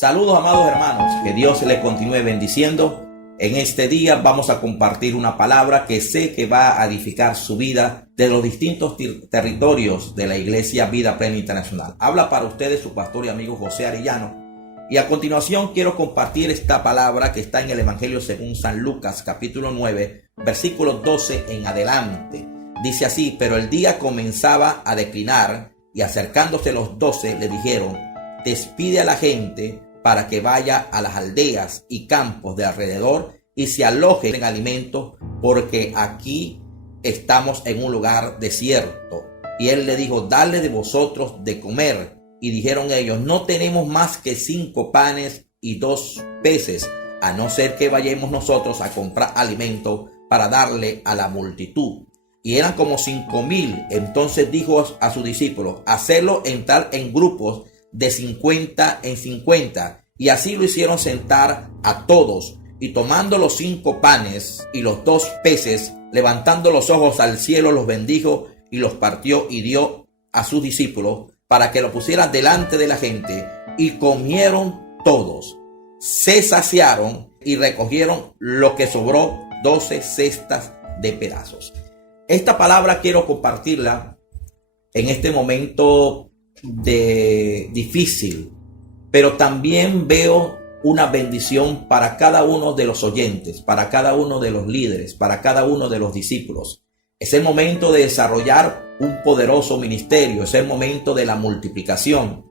Saludos, amados hermanos, que Dios les continúe bendiciendo. En este día vamos a compartir una palabra que sé que va a edificar su vida de los distintos territorios de la Iglesia Vida Plena Internacional. Habla para ustedes su pastor y amigo José Arellano. Y a continuación quiero compartir esta palabra que está en el Evangelio según San Lucas, capítulo 9, versículos 12 en adelante. Dice así: pero el día comenzaba a declinar y acercándose los 12 le dijeron: despide a la gente para que vaya a las aldeas y campos de alrededor y se aloje en alimentos, porque aquí estamos en un lugar desierto. Y él le dijo: dadle de vosotros de comer. Y dijeron ellos: no tenemos más que 5 panes y 2 peces, a no ser que vayamos nosotros a comprar alimento para darle a la multitud. Y eran como 5,000. Entonces dijo a sus discípulos: hacerlo entrar en grupos de 50 en 50. Y así lo hicieron sentar a todos. Y tomando los 5 panes y los 2 peces, levantando los ojos al cielo, los bendijo y los partió y dio a sus discípulos para que lo pusieran delante de la gente. Y comieron todos, se saciaron y recogieron lo que sobró, 12 cestas de pedazos. Esta palabra quiero compartirla en este momento difícil, pero también veo una bendición para cada uno de los oyentes, para cada uno de los líderes, para cada uno de los discípulos. Es el momento de desarrollar un poderoso ministerio, es el momento de la multiplicación.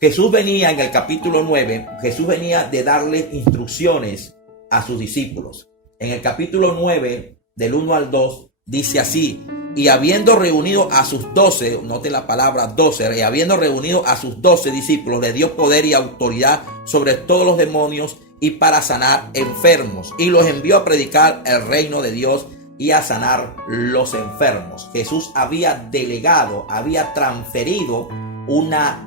Jesús venía en el capítulo 9, Jesús venía de darle instrucciones a sus discípulos. En el capítulo 9, del 1 al 2, dice así: y habiendo reunido a sus 12, note la palabra 12, y habiendo reunido a sus 12 discípulos, le dio poder y autoridad sobre todos los demonios y para sanar enfermos, y los envió a predicar el reino de Dios y a sanar los enfermos. Jesús había delegado, había transferido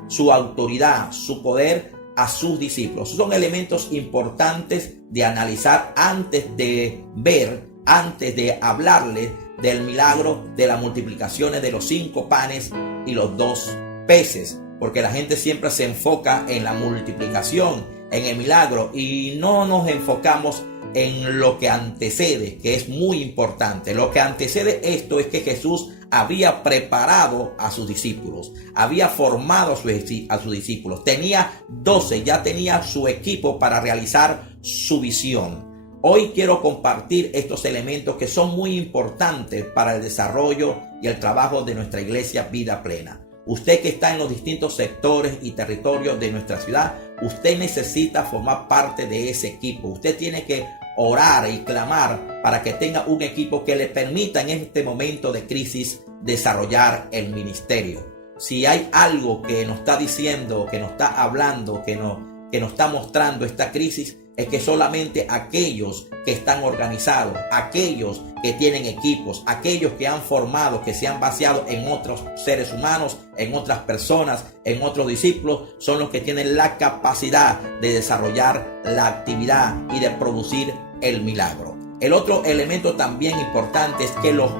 su autoridad, su poder a sus discípulos. Son elementos importantes de analizar antes de ver, antes de hablarles del milagro de las multiplicaciones de los 5 panes y los 2 peces, porque la gente siempre se enfoca en la multiplicación, en el milagro, y no nos enfocamos en lo que antecede, que es muy importante. Lo que antecede esto es que Jesús había preparado a sus discípulos, había formado a sus discípulos, tenía 12, ya tenía su equipo para realizar su visión. Hoy quiero compartir estos elementos que son muy importantes para el desarrollo y el trabajo de nuestra iglesia Vida Plena. Usted que está en los distintos sectores y territorios de nuestra ciudad, usted necesita formar parte de ese equipo. Usted tiene que orar y clamar para que tenga un equipo que le permita en este momento de crisis desarrollar el ministerio. Si hay algo que nos está diciendo, que nos está hablando, que nos está mostrando esta crisis, es que solamente aquellos que están organizados, aquellos que tienen equipos, aquellos que han formado, que se han vaciado en otros seres humanos, en otras personas, en otros discípulos, son los que tienen la capacidad de desarrollar la actividad y de producir el milagro. El otro elemento también importante es que los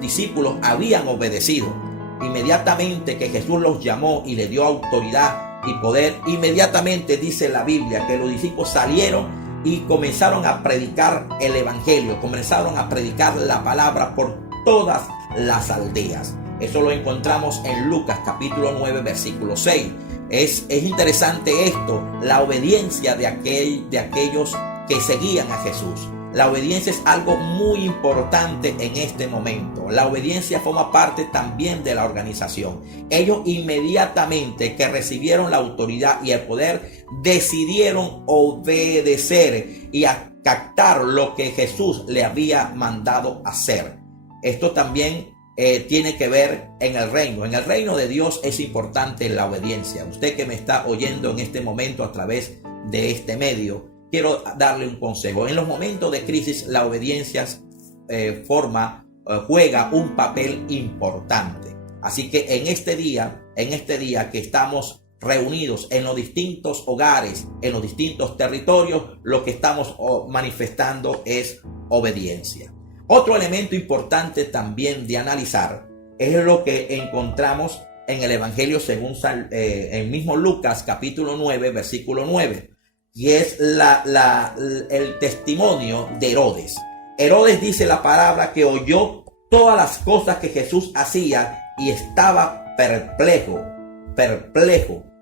discípulos habían obedecido. Inmediatamente que Jesús los llamó y le dio autoridad y poder, inmediatamente dice la Biblia que los discípulos salieron y comenzaron a predicar el evangelio, comenzaron a predicar la palabra por todas las aldeas. Eso lo encontramos en Lucas capítulo 9 versículo 6. Es interesante esto, la obediencia de aquellos que seguían a Jesús. La obediencia es algo muy importante en este momento. La obediencia forma parte también de la organización. Ellos inmediatamente que recibieron la autoridad y el poder, decidieron obedecer y acatar lo que Jesús le había mandado hacer. Esto también tiene que ver en el reino. En el reino de Dios es importante la obediencia. Usted que me está oyendo en este momento a través de este medio, quiero darle un consejo. En los momentos de crisis, la obediencia juega un papel importante. Así que en este día que estamos reunidos en los distintos hogares, en los distintos territorios, lo que estamos manifestando es obediencia. Otro elemento importante también de analizar es lo que encontramos en el Evangelio según el mismo Lucas capítulo 9, versículo 9. Y es el testimonio de Herodes. Herodes dice la palabra que oyó todas las cosas que Jesús hacía y estaba perplejo,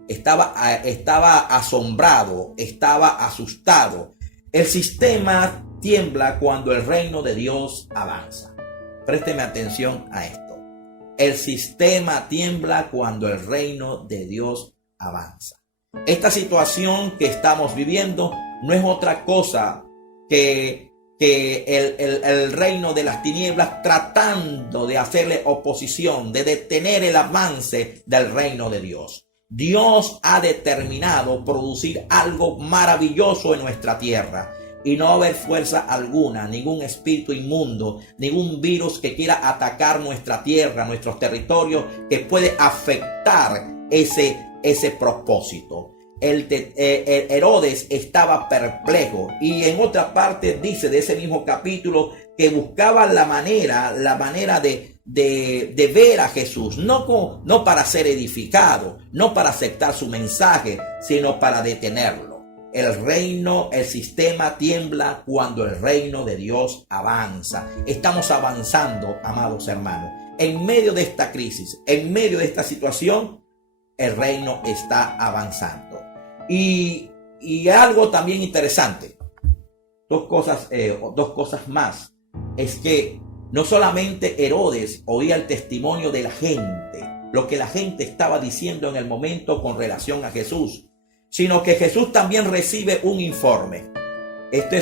estaba asombrado, estaba asustado. El sistema tiembla cuando el reino de Dios avanza. Présteme atención a esto. El sistema tiembla cuando el reino de Dios avanza. Esta situación que estamos viviendo no es otra cosa que el reino de las tinieblas tratando de hacerle oposición, de detener el avance del reino de Dios. Dios ha determinado producir algo maravilloso en nuestra tierra y no va a haber fuerza alguna, ningún espíritu inmundo, ningún virus que quiera atacar nuestra tierra, nuestros territorios, que puede afectar ese propósito. Herodes estaba perplejo y en otra parte dice de ese mismo capítulo que buscaba la manera de ver a Jesús, no para ser edificado, no para aceptar su mensaje, sino para detenerlo. El sistema tiembla cuando el reino de Dios avanza. Estamos avanzando, amados hermanos. En medio de esta crisis, en medio de esta situación, el reino está avanzando. Y algo también interesante, dos cosas más, es que no solamente Herodes oía el testimonio de la gente, lo que la gente estaba diciendo en el momento con relación a Jesús, sino que Jesús también recibe un informe. Esto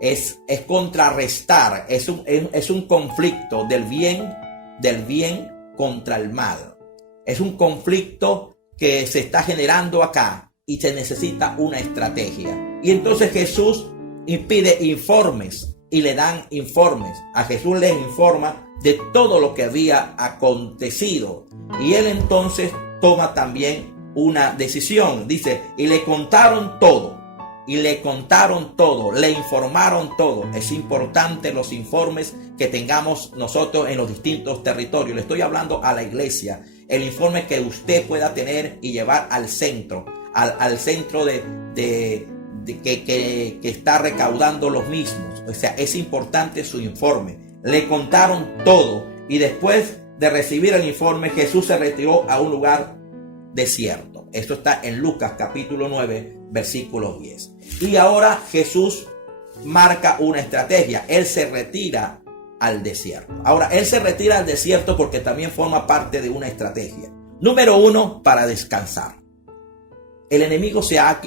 es contrarrestar, es un conflicto del bien contra el mal. Es un conflicto que se está generando acá y se necesita una estrategia. Y entonces Jesús pide informes y le dan informes. A Jesús le informa de todo lo que había acontecido. Y él entonces toma también una decisión. Dice, y le contaron todo. Le informaron todo. Es importante los informes que tengamos nosotros en los distintos territorios. Le estoy hablando a la iglesia. El informe que usted pueda tener y llevar al centro, al centro que está recaudando los mismos. O sea, es importante su informe. Le contaron todo y después de recibir el informe, Jesús se retiró a un lugar desierto. Esto está en Lucas capítulo 9, versículo 10. Y ahora Jesús marca una estrategia. Él se retira al desierto. Ahora, él se retira al desierto porque también forma parte de una estrategia. Número 1, para descansar. El enemigo se ha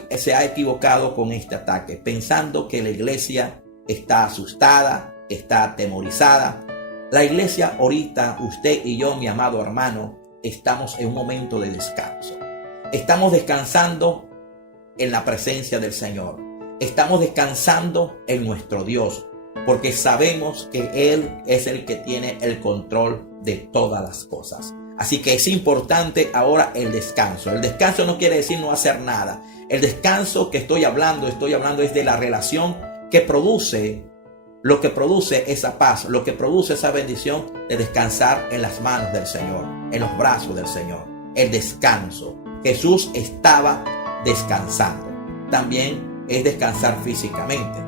equivocado con este ataque, pensando que la iglesia está asustada, está atemorizada. La iglesia ahorita, usted y yo, mi amado hermano, estamos en un momento de descanso. Estamos descansando en la presencia del Señor. Estamos descansando en nuestro Dios, porque sabemos que Él es el que tiene el control de todas las cosas. Así que es importante ahora el descanso. El descanso no quiere decir no hacer nada. El descanso que estoy hablando es de la relación que produce, lo que produce esa paz, lo que produce esa bendición de descansar en las manos del Señor, en los brazos del Señor. El descanso. Jesús estaba descansando. También es descansar físicamente.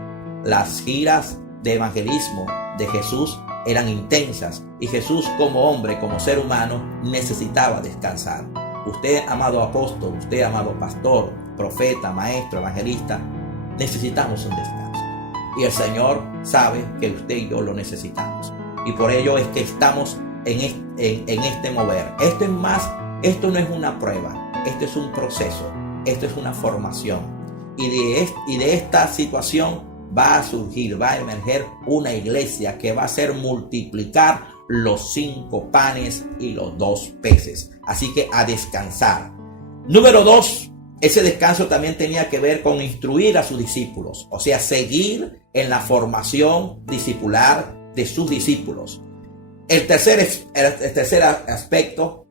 Las giras de evangelismo de Jesús eran intensas y Jesús como hombre, como ser humano, necesitaba descansar. Usted, amado apóstol, usted, amado pastor, profeta, maestro, evangelista, necesitamos un descanso. Y el Señor sabe que usted y yo lo necesitamos. Y por ello es que estamos en este mover. Esto no es una prueba, esto es un proceso, esto es una formación. Y de esta situación va a surgir, va a emerger una iglesia que va a hacer multiplicar los 5 panes y los 2 peces. Así que a descansar. Número 2, ese descanso también tenía que ver con instruir a sus discípulos. O sea, seguir en la formación discipular de sus discípulos. El tercer aspecto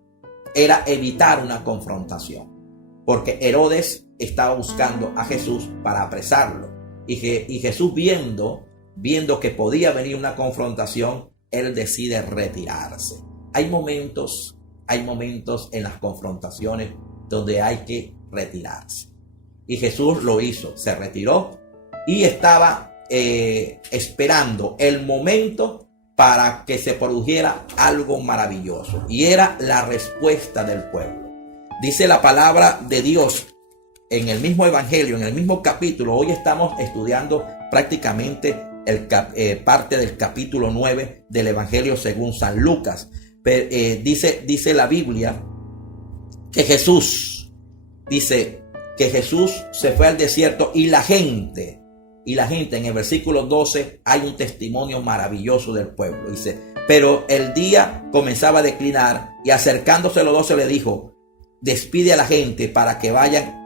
era evitar una confrontación. Porque Herodes estaba buscando a Jesús para apresarlo. Y Jesús viendo que podía venir una confrontación, él decide retirarse. hay momentos en las confrontaciones donde hay que retirarse. Y Jesús lo hizo, se retiró y estaba esperando el momento para que se produjera algo maravilloso. Y era la respuesta del pueblo. Dice la palabra de Dios en el mismo evangelio, en el mismo capítulo. Hoy estamos estudiando prácticamente parte del capítulo 9 del evangelio según San Lucas. Dice la Biblia que Jesús se fue al desierto y la gente en el versículo 12 hay un testimonio maravilloso del pueblo. Dice, pero el día comenzaba a declinar y acercándose los 12 le dijo, despide a la gente para que vayan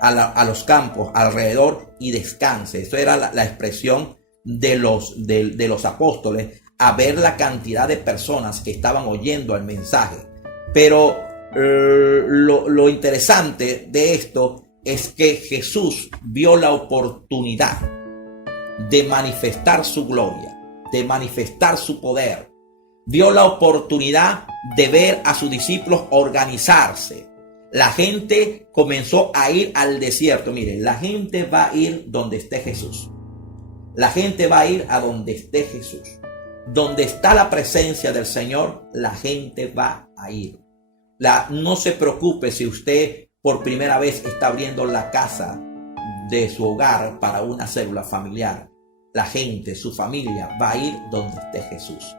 a los campos alrededor y descanse. Eso era la expresión de los apóstoles a ver la cantidad de personas que estaban oyendo el mensaje. Pero lo interesante de esto es que Jesús vio la oportunidad de manifestar su gloria, de manifestar su poder. Vio la oportunidad de ver a sus discípulos organizarse. La gente comenzó a ir al desierto. Miren, la gente va a ir donde esté Jesús. La gente va a ir a donde esté Jesús. Donde está la presencia del Señor, la gente va a ir. No se preocupe si usted por primera vez está abriendo la casa de su hogar para una célula familiar. La gente, su familia, va a ir donde esté Jesús.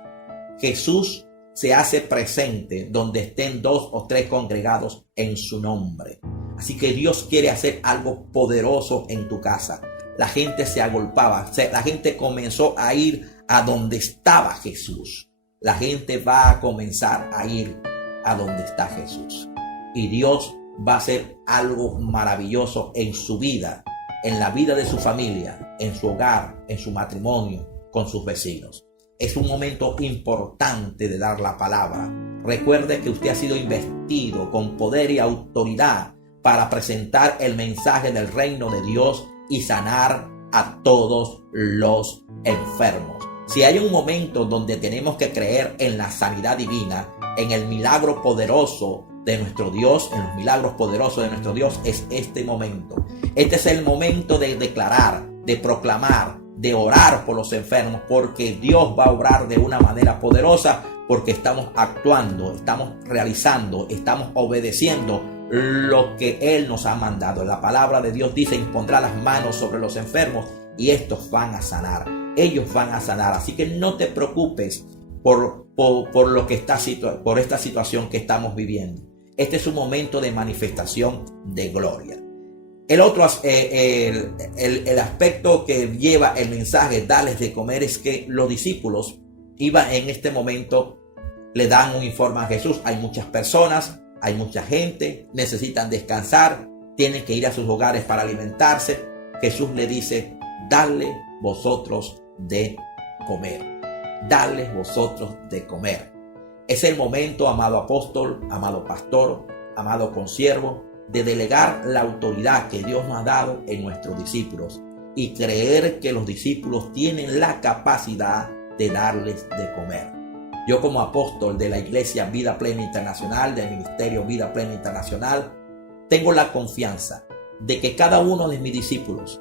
Jesús se hace presente donde estén 2 o 3 congregados en su nombre. Así que Dios quiere hacer algo poderoso en tu casa. La gente se agolpaba, la gente comenzó a ir a donde estaba Jesús. La gente va a comenzar a ir a donde está Jesús. Y Dios va a hacer algo maravilloso en su vida, en la vida de su familia, en su hogar, en su matrimonio, con sus vecinos. Es un momento importante de dar la palabra. Recuerde que usted ha sido investido con poder y autoridad para presentar el mensaje del reino de Dios y sanar a todos los enfermos. Si hay un momento donde tenemos que creer en la sanidad divina, en el milagro poderoso de nuestro Dios, en los milagros poderosos de nuestro Dios, es este momento. Este es el momento de declarar, de proclamar, de orar por los enfermos, porque Dios va a obrar de una manera poderosa, porque estamos actuando, estamos realizando, estamos obedeciendo lo que Él nos ha mandado. La palabra de Dios dice, impondrá las manos sobre los enfermos y estos van a sanar. Ellos van a sanar. Así que no te preocupes por lo que por esta situación que estamos viviendo. Este es un momento de manifestación de gloria. El otro el aspecto que lleva el mensaje darles de comer es que los discípulos iban en este momento, le dan un informe a Jesús. Hay muchas personas, hay mucha gente, necesitan descansar, tienen que ir a sus hogares para alimentarse. Jesús le dice, dadle vosotros de comer. Dadles vosotros de comer. Es el momento, amado apóstol, amado pastor, amado consiervo, de delegar la autoridad que Dios nos ha dado en nuestros discípulos y creer que los discípulos tienen la capacidad de darles de comer. Yo, como apóstol de la Iglesia Vida Plena Internacional, del Ministerio Vida Plena Internacional, tengo la confianza de que cada uno de mis discípulos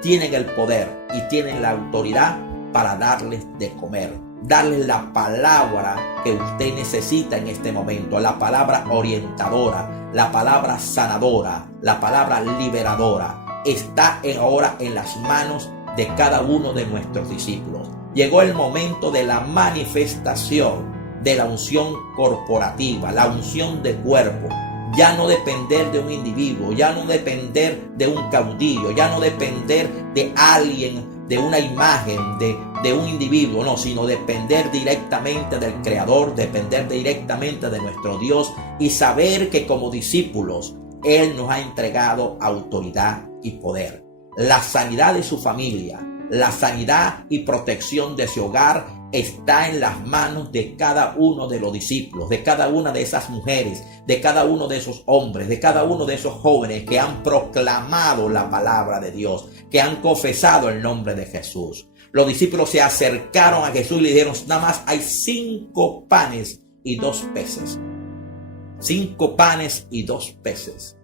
tienen el poder y tienen la autoridad para darles de comer, darles la palabra que usted necesita en este momento, la palabra orientadora, la palabra sanadora, la palabra liberadora. Está ahora en las manos de cada uno de nuestros discípulos. Llegó el momento de la manifestación de la unción corporativa, la unción de cuerpo. Ya no depender de un individuo, ya no depender de un caudillo, ya no depender de alguien, de una imagen, de un individuo, no, sino depender directamente del Creador, depender directamente de nuestro Dios y saber que como discípulos Él nos ha entregado autoridad y poder. La sanidad de su familia, la sanidad y protección de su hogar está en las manos de cada uno de los discípulos, de cada una de esas mujeres, de cada uno de esos hombres, de cada uno de esos jóvenes que han proclamado la palabra de Dios, que han confesado el nombre de Jesús. Los discípulos se acercaron a Jesús y le dijeron, nada más hay 5 panes y 2 peces. 5 panes y 2 peces.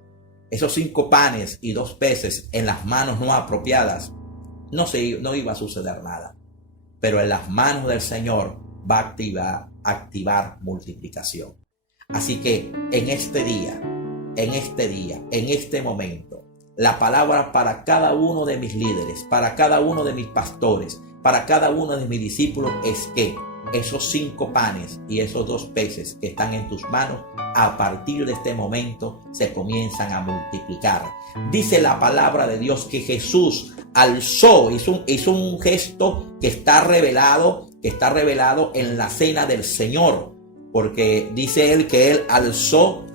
Esos 5 panes y 2 peces en las manos no apropiadas, no iba a suceder nada. Pero en las manos del Señor va a activar multiplicación. Así que en este día, en este momento, la palabra para cada uno de mis líderes, para cada uno de mis pastores, para cada uno de mis discípulos es que esos 5 panes y esos 2 peces que están en tus manos, a partir de este momento se comienzan a multiplicar. Dice la palabra de Dios que Jesús alzó, hizo un gesto que está revelado en la cena del Señor, porque dice él que él alzó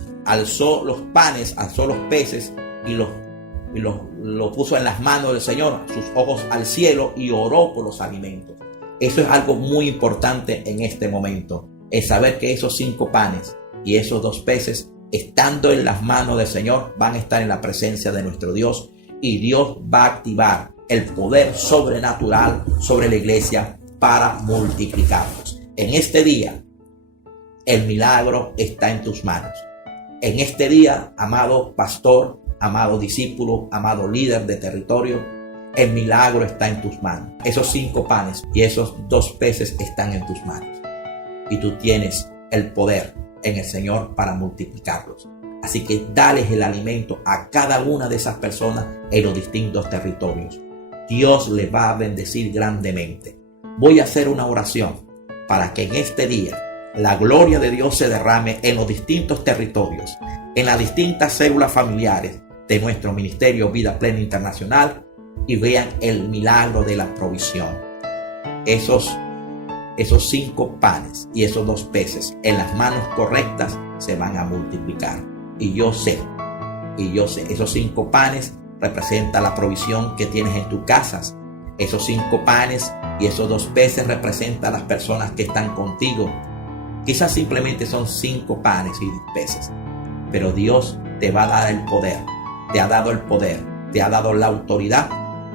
los panes, alzó los peces y lo puso en las manos del Señor, sus ojos al cielo, y oró por los alimentos. Eso es algo muy importante en este momento, es saber que esos 5 panes y esos 2 peces, estando en las manos del Señor, van a estar en la presencia de nuestro Dios, y Dios va a activar el poder sobrenatural sobre la iglesia para multiplicarlos. En este día, el milagro está en tus manos. En este día, amado pastor, amado discípulo, amado líder de territorio, el milagro está en tus manos. Esos 5 panes y esos 2 peces están en tus manos. Y tú tienes el poder en el Señor para multiplicarlos. Así que dales el alimento a cada una de esas personas en los distintos territorios. Dios les va a bendecir grandemente. Voy a hacer una oración para que en este día la gloria de Dios se derrame en los distintos territorios, en las distintas células familiares de nuestro ministerio Vida Plena Internacional, y vean el milagro de la provisión. Esos 5 panes y esos 2 peces en las manos correctas se van a multiplicar. Y yo sé, esos 5 panes representan la provisión que tienes en tus casas. Esos 5 panes y esos 2 peces representan las personas que están contigo. Quizás simplemente son 5 panes y 2 peces, pero Dios te va a dar el poder, te ha dado el poder, te ha dado la autoridad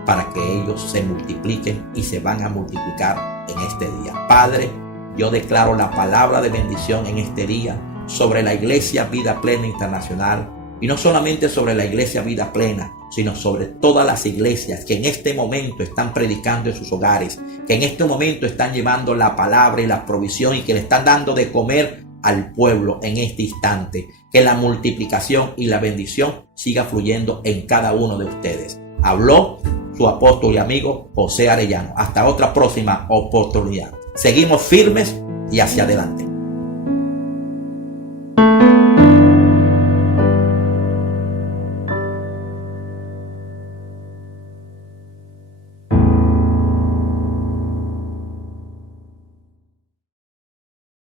para que ellos se multipliquen y se van a multiplicar en este día. Padre, yo declaro la palabra de bendición en este día sobre la Iglesia Vida Plena Internacional, y no solamente sobre la Iglesia Vida Plena, sino sobre todas las iglesias que en este momento están predicando en sus hogares, que en este momento están llevando la palabra y la provisión, y que le están dando de comer al pueblo en este instante. Que la multiplicación y la bendición siga fluyendo en cada uno de ustedes. Habló su apóstol y amigo José Arellano. Hasta otra próxima oportunidad. Seguimos firmes y hacia adelante.